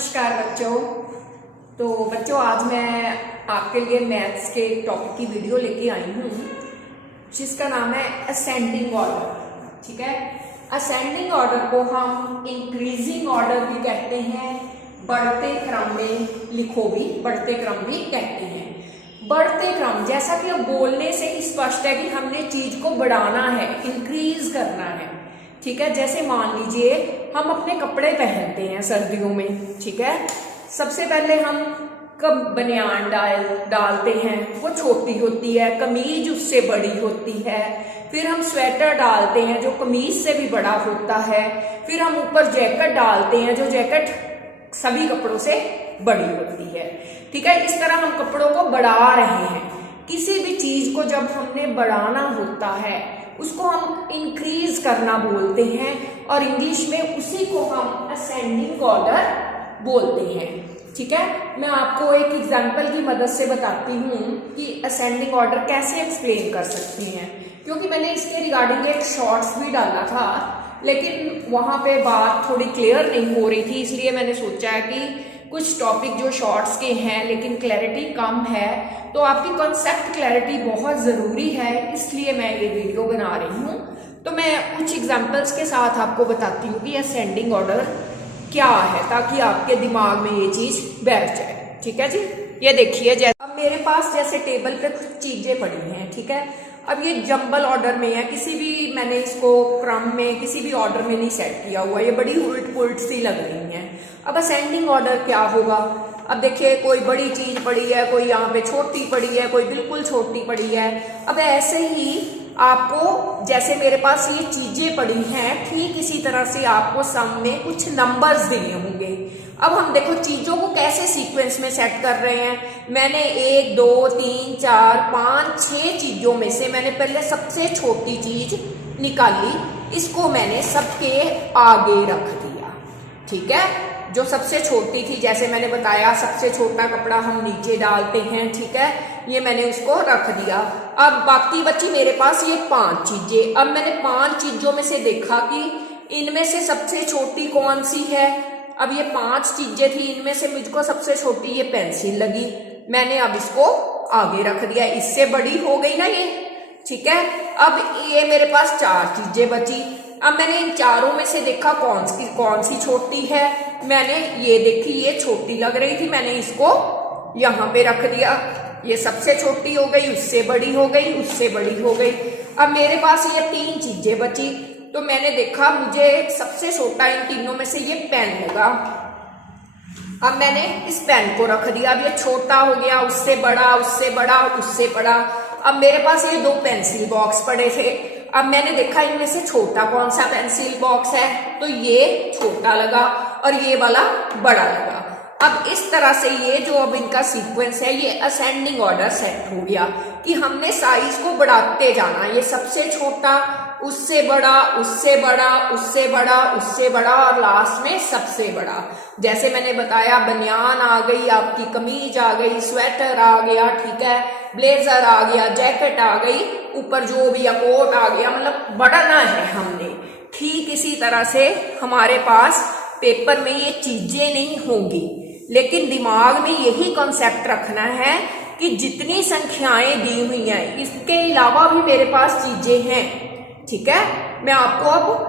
नमस्कार बच्चों। तो बच्चों आज मैं आपके लिए मैथ्स के टॉपिक की वीडियो लेके आई हूँ जिसका नाम है असेंडिंग ऑर्डर। ठीक है, असेंडिंग ऑर्डर को हम इंक्रीजिंग ऑर्डर भी कहते हैं, बढ़ते क्रम में लिखो भी बढ़ते क्रम भी कहते हैं। बढ़ते क्रम जैसा कि अब बोलने से स्पष्ट है कि हमने चीज को बढ़ाना है, इंक्रीज करना है। ठीक है, जैसे मान लीजिए हम अपने कपड़े पहनते हैं सर्दियों में। ठीक है, सबसे पहले हम कब बनियान डालते हैं, वो छोटी होती है, कमीज उससे बड़ी होती है। फिर हम स्वेटर डालते हैं जो कमीज से भी बड़ा होता है। फिर हम ऊपर जैकेट डालते हैं जो जैकेट सभी कपड़ों से बड़ी होती है। ठीक है, इस तरह हम कपड़ों को बढ़ा रहे हैं। किसी भी चीज को जब हमने बढ़ाना होता है उसको हम इंक्रीज करना बोलते हैं और इंग्लिश में उसी को हम असेंडिंग ऑर्डर बोलते हैं। ठीक है, मैं आपको एक एग्जांपल की मदद से बताती हूँ कि असेंडिंग ऑर्डर कैसे एक्सप्लेन कर सकते हैं, क्योंकि मैंने इसके रिगार्डिंग एक शॉर्ट्स भी डाला था लेकिन वहां पे बात थोड़ी क्लियर नहीं हो रही थी, इसलिए मैंने सोचा है कि कुछ टॉपिक जो शॉर्ट्स के हैं लेकिन क्लैरिटी कम है, तो आपकी कॉन्सेप्ट क्लैरिटी बहुत ज़रूरी है, इसलिए मैं ये वीडियो बना रही हूँ। तो मैं कुछ एग्जांपल्स के साथ आपको बताती हूँ कि असेंडिंग ऑर्डर क्या है, ताकि आपके दिमाग में ये चीज़ बैठ जाए। ठीक है जी, ये देखिए, जैसे अब मेरे पास जैसे टेबल पे कुछ चीज़ें पड़ी हैं। ठीक है, अब ये जंबल ऑर्डर में है, किसी भी मैंने इसको क्रम में किसी भी ऑर्डर में नहीं सेट किया हुआ, ये बड़ी उलट पुलट सी लग रही हैं। अब असेंडिंग ऑर्डर क्या होगा, अब देखिए कोई बड़ी चीज पड़ी है, कोई यहाँ पे छोटी पड़ी है, कोई बिल्कुल छोटी पड़ी है। अब ऐसे ही आपको जैसे मेरे पास ये चीजें पड़ी हैं, ठीक इसी तरह से आपको सामने कुछ नंबर्स देने होंगे। अब हम देखो चीजों को कैसे सीक्वेंस में सेट कर रहे हैं। मैंने 1 2 3 4 5 6 चीजों में से मैंने पहले सबसे छोटी चीज निकाली, इसको मैंने सबके आगे रख दिया। ठीक है, जो सबसे छोटी थी, जैसे मैंने बताया सबसे छोटा कपड़ा हम नीचे डालते हैं। ठीक है, ये मैंने उसको रख दिया। अब बाकी बची मेरे पास ये 5 चीजें। अब मैंने 5 चीजों में से देखा कि इनमें से सबसे छोटी कौन सी है। अब ये 5 चीजें थी, इनमें से मुझको सबसे छोटी ये पेंसिल लगी, मैंने अब इसको आगे रख दिया, इससे बड़ी हो गई ना ये। ठीक है, अब ये मेरे पास 4 चीजें बची। अब मैंने इन चारों में से देखा कौन सी छोटी है, मैंने ये देखी, ये छोटी लग रही थी, मैंने इसको यहाँ पे रख दिया, ये सबसे छोटी हो गई, उससे बड़ी हो गई, उससे बड़ी हो गई। अब मेरे पास ये 3 चीजें बची, तो मैंने देखा मुझे सबसे छोटा इन तीनों में से ये पेन होगा। अब मैंने इस पेन को रख दिया, अब ये छोटा हो गया, उससे बड़ा, उससे बड़ा, उससे बड़ा। अब मेरे पास ये 2 पेंसिल बॉक्स पड़े थे, अब मैंने देखा इनमें से छोटा कौन सा पेंसिल बॉक्स है, तो ये छोटा लगा और ये वाला बड़ा लगा। अब इस तरह से ये जो अब इनका सीक्वेंस है, ये असेंडिंग ऑर्डर सेट हो गया कि हमने साइज को बढ़ाते जाना। ये सबसे छोटा, उससे बड़ा, उससे बड़ा, उससे बड़ा, उससे बड़ा और लास्ट में सबसे बड़ा। जैसे मैंने बताया बनियान आ गई, आपकी कमीज आ गई, स्वेटर आ गया, ठीक है, ब्लेजर आ गया, जैकेट आ गई, ऊपर जो भी कोट आ गया, मतलब बढ़ना है हमने। ठीक इसी तरह से हमारे पास पेपर में ये चीजें नहीं होंगी, लेकिन दिमाग में यही कॉन्सेप्ट रखना है कि जितनी संख्याएं दी हुई हैं, इसके अलावा भी मेरे पास चीजें हैं। ठीक है, मैं आपको अब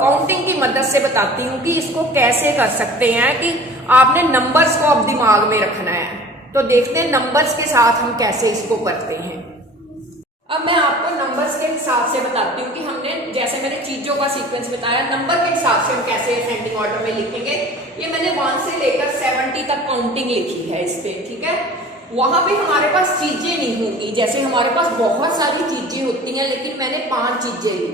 काउंटिंग की मदद से बताती हूँ कि इसको कैसे कर सकते हैं, कि आपने नंबर्स को अब दिमाग में रखना है। तो देखते हैं नंबर्स के साथ हम कैसे इसको करते हैं। अब मैं आपको नंबर्स के हिसाब से बताती हूँ कि हमने, जैसे मैंने चीजों का सीक्वेंस बताया, नंबर के हिसाब से हम कैसे असेंडिंग ऑर्डर में लिखेंगे। ये मैंने 1 से लेकर 70 तक काउंटिंग लिखी है इस पे। ठीक है, वहां पे हमारे पास चीजें नहीं होंगी, जैसे हमारे पास बहुत सारी चीजें होती हैं लेकिन मैंने 5 चीजें ली।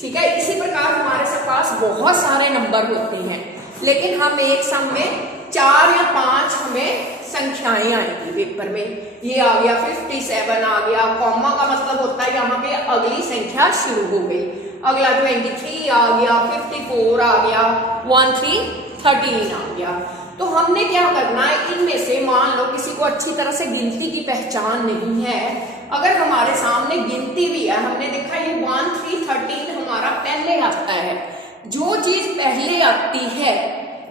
ठीक है, इसी प्रकार हमारे पास बहुत सारे नंबर होते हैं लेकिन हम एक सम में 4 या 5 हमें संख्याएं आएंगी पेपर में। ये आ गया 57 आ गया, कॉमा का मतलब होता है यहाँ पे अगली संख्या शुरू हो गई। अगला 23 आ गया, 54 आ गया, 13 आ गया। तो हमने क्या करना है, इनमें से मान लो किसी को अच्छी तरह से गिनती की पहचान नहीं है, अगर हमारे सामने गिनती भी है, हमने देखा ये 1 3 13 हमारा पहले आता है। जो चीज पहले आती है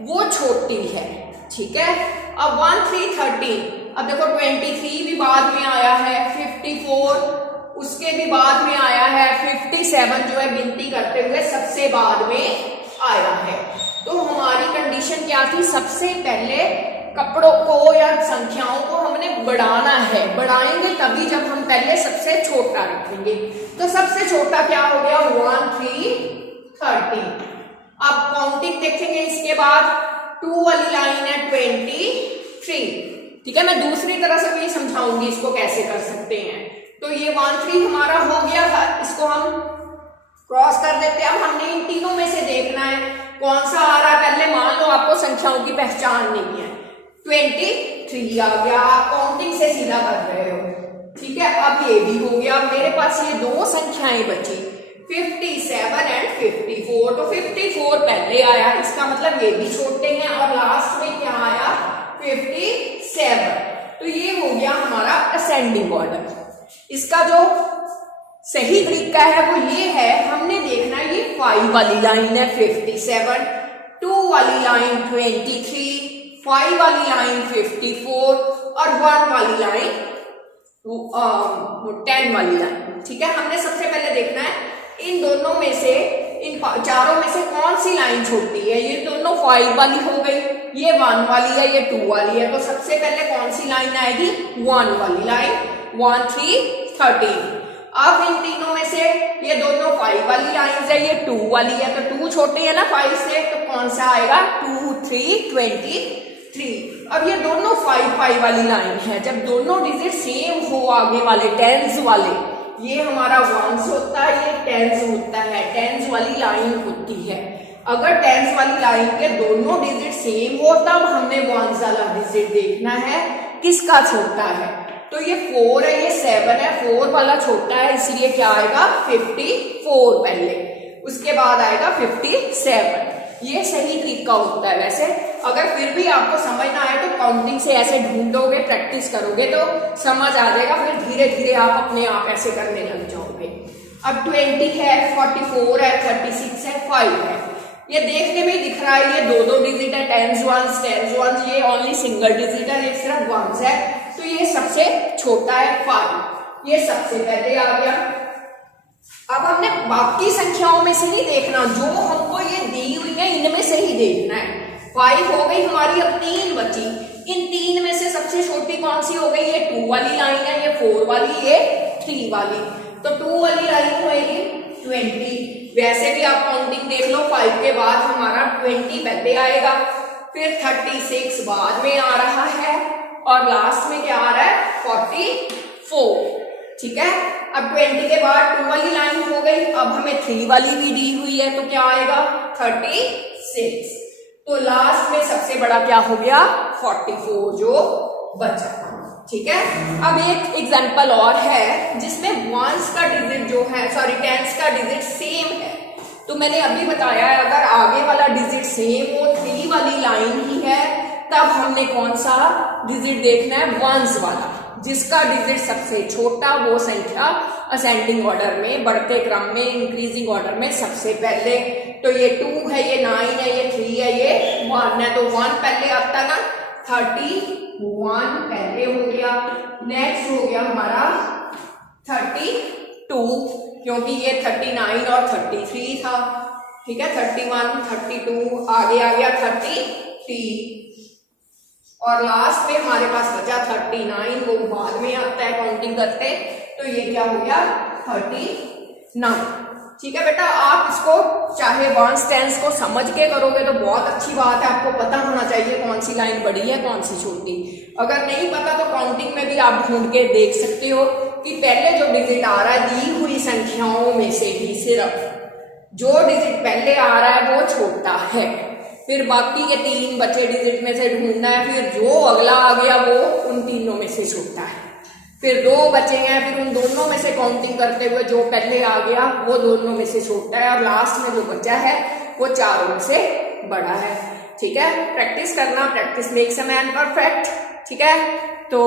वो छोटी है, ठीक है। अब 1 3 13, अब देखो 23 भी बाद में आया है, 54 उसके भी बाद में आया है, 57 जो है गिनती करते हुए सबसे बाद में आया है। तो हमारी कंडीशन क्या थी, सबसे पहले कपड़ों को या संख्याओं को हमने बढ़ाना है, बढ़ाएंगे तभी जब हम पहले सबसे छोटा रखेंगे। तो सबसे छोटा क्या हो गया 1 3 13। अब काउंटिंग देखेंगे, इसके बाद 2 वाली लाइन है 23, ठीक है। मैं दूसरी तरह से भी समझाऊंगी इसको कैसे कर सकते हैं। तो ये 1 3 हमारा हो गया था, इसको हम क्रॉस कर देते हैं। अब हमने इन तीनों में से देखना है कौन सा आ रहा है। पहले मान लो आपको संख्याओं की पहचान नहीं है, 23 आ गया, आप काउंटिंग से सीधा कर रहे हो, ठीक है। अब ये भी हो गया, मेरे पास ये दो संख्याएं बची 57 एंड 54। तो 54 पहले आया, इसका मतलब ये भी छोटे हैं, और लास्ट में क्या आया 57। तो ये हो गया हमारा असेंडिंग ऑर्डर। इसका जो सही तरीका है वो ये है, हमने देखना है ये 5 वाली लाइन है 57, 2 वाली लाइन 23, 5 वाली लाइन 54 और 1 वाली लाइन 10 वाली लाइन, ठीक है। हमने सबसे पहले देखना है इन दोनों में से, इन चारों में से कौन सी लाइन छोटी है। ये दोनों 5 वाली हो गई, ये 1 वाली है, ये 2 वाली है। तो सबसे पहले कौन सी लाइन आएगी 1 वाली लाइन, 1 3 13। अब इन तीनों में से ये दोनों 5 वाली लाइन है, ये 2 वाली है, तो 2 छोटे है ना 5 से, तो कौन सा आएगा 2 3 23। अब ये दोनों 5 5 वाली लाइन है, जब दोनों डिजिट सेम हो आगे वाले टेंस वाले, ये हमारा 1s होता है, ये 10s होता है, 10s वाली लाइन होती है। अगर 10s वाली लाइन के दोनों डिजिट सेम हो तब हमने 1s वाला डिजिट देखना है किसका छोटा है। तो ये 4 है, ये 7 है, 4 वाला छोटा है, इसलिए क्या आएगा 54 पहले, उसके बाद आएगा 57। ये सही तरीका होता है। वैसे अगर फिर भी आपको समझ ना आए तो काउंटिंग से ऐसे ढूंढोगे, प्रैक्टिस करोगे तो समझ आ जाएगा, फिर धीरे धीरे आप अपने आप ऐसे करने लग जाओगे। अब 20 है, 44 है, 36 है, 5 है, ये देखने में दिख रहा है ये दो डिजिट है, 10s 1s, ये ओनली सिंगल डिजिट है, ये सिर्फ 1s है। तो ये सबसे छोटा है 5, ये सबसे पहले आ गया। अब हमने बाकी संख्याओं में से नहीं देखना, जो हमको ये दी हुई है इनमें से ही देखना है। 5 हो गई हमारी, अब 3 बची, इन 3 में से सबसे छोटी कौन सी हो गई, ये 2 वाली लाइन है, ये 4 वाली, ये 3 वाली। तो 2 वाली लाइन होगी 20। वैसे भी आप काउंटिंग देख लो, 5 के बाद हमारा 20 पहले आएगा, फिर 36 बाद में आ रहा है, और लास्ट में क्या आ रहा है 44, ठीक है। अब 20 के बाद 2 वाली लाइन हो गई, अब हमें 3 वाली भी दी हुई है, तो क्या आएगा 36। तो लास्ट में सबसे बड़ा क्या हो गया 44 जो बचा, ठीक है। अब एक एग्जांपल और है जिसमें 1s का डिजिट जो है, सॉरी 10s का डिजिट सेम है। तो मैंने अभी बताया है अगर आगे वाला डिजिट सेम हो, 3 वाली लाइन ही है, तब हमने कौन सा डिजिट देखना है 1s वाला, जिसका डिजिट सबसे छोटा वो संख्या असेंडिंग ऑर्डर में, बढ़ते क्रम में, इंक्रीजिंग ऑर्डर में सबसे पहले। तो ये 2 है, ये 9 है, ये 3 है, ये 1 है, तो 1 पहले आता ना, 31 पहले हो गया। नेक्स्ट हो गया हमारा 32, क्योंकि ये 39 और 33 था, ठीक है। 31 32 आगे आ गया 33, और लास्ट में हमारे पास बचा 39, वो बाद में आता है काउंटिंग करते। तो ये क्या हो गया 39, ठीक है बेटा। आप इसको चाहे 1s 10s को समझ के करोगे तो बहुत अच्छी बात है, आपको पता होना चाहिए कौन सी लाइन बड़ी है कौन सी छोटी। अगर नहीं पता तो काउंटिंग में भी आप ढूंढ के देख सकते हो कि पहले जो डिजिट आ रहा है दी हुई संख्याओं में से ही सिर्फ जो डिजिट पहले आ रहा है वो छोटा है, फिर बाकी के 3 बचे डिजिट में से ढूंढना है, फिर जो अगला आ गया वो उन तीनों में से छोटा है, फिर 2 बचे हैं, फिर उन दोनों में से काउंटिंग करते हुए जो पहले आ गया वो दोनों में से छोटा है, और लास्ट में जो बचा है वो चारों में से बड़ा है, ठीक है। प्रैक्टिस करना, practice makes a man perfect, ठीक है। तो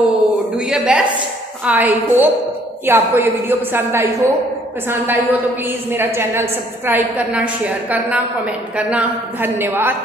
do your best. I hope कि आपको ये वीडियो पसंद आई हो तो प्लीज मेरा चैनल सब्सक्राइब करना, शेयर करना, कमेंट करना। धन्यवाद।